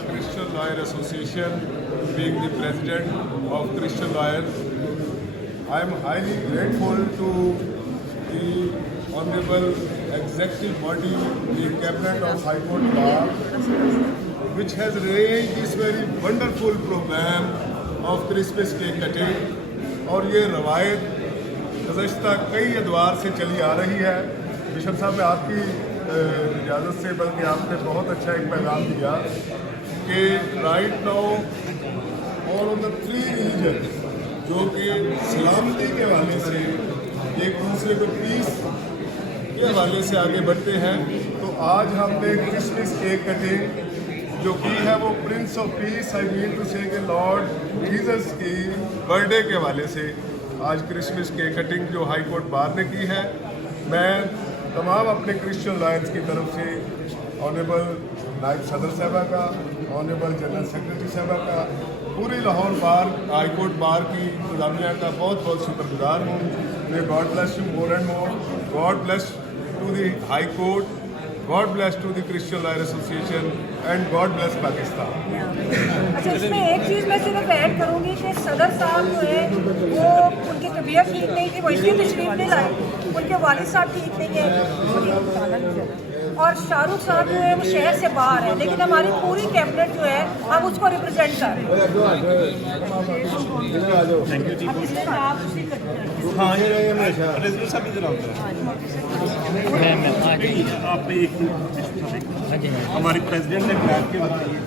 Christian Lawyer Association, being the president of Christian Lawyers, I am highly grateful to the Honorable Executive Body, the Cabinet of High Court Bar, which has arranged this very wonderful program of Christmas cake cutting। और ये रवायत गुज़श्ता कई अदवार से चली आ रही है। Bishop साहब, मैं आपकी इजाज़त से, बल्कि आपने बहुत अच्छा एक पैगाम दिया कि right now all of the 3 region जो कि सलामती के हवाले से एक दूसरे को पीस के हवाले से आगे बढ़ते हैं, तो आज हमने क्रिसमस केक कटिंग जो की है वो prince of peace, I mean to say कि लॉर्ड जीसस की बर्थडे के हवाले से आज क्रिसमस केक कटिंग जो हाई कोर्ट बार ने की है। मैं तमाम अपने क्रिश्चियन लॉयर्स की तरफ से ऑनरेबल नायब सदर साहबा का, ऑनरेबल जनरल सेक्रेटरी साहबा का, पूरी Lahore bar high court bar की इंतजामिया का बहुत बहुत शुक्रगुजार हूँ। May God bless you more and more, God bless to the high court, God bless to the Christian lawyer association and God bless Pakistan. अच्छा, इसमें एक चीज़ मैं सिर्फ ऐड करूँगी कि सदर साहब जो है वो उनकी तबीयत ठीक नहीं थी, वो इसलिए तशरीफ नहीं लाए, उनके वालिद साहब ठीक नहीं है, और शाहरुख साहब जो है वो शहर से बाहर है, लेकिन हमारी पूरी कैबिनेट जो है हम उसको रिप्रेजेंट कर रहे हैं। हमारे प्रेसिडेंट ने बैठ के बताइए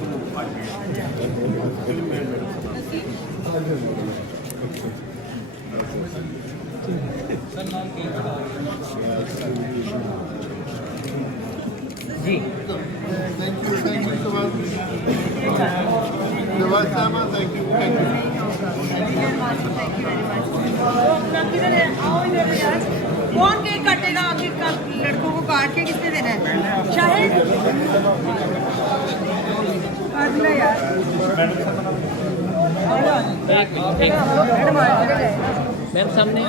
जी। Thank you so much. Nawaz साहब, थैंक यू। कौन केक काटेगा आखिर लड़कों को काट के किसने देना है? शाहिद मैम सामने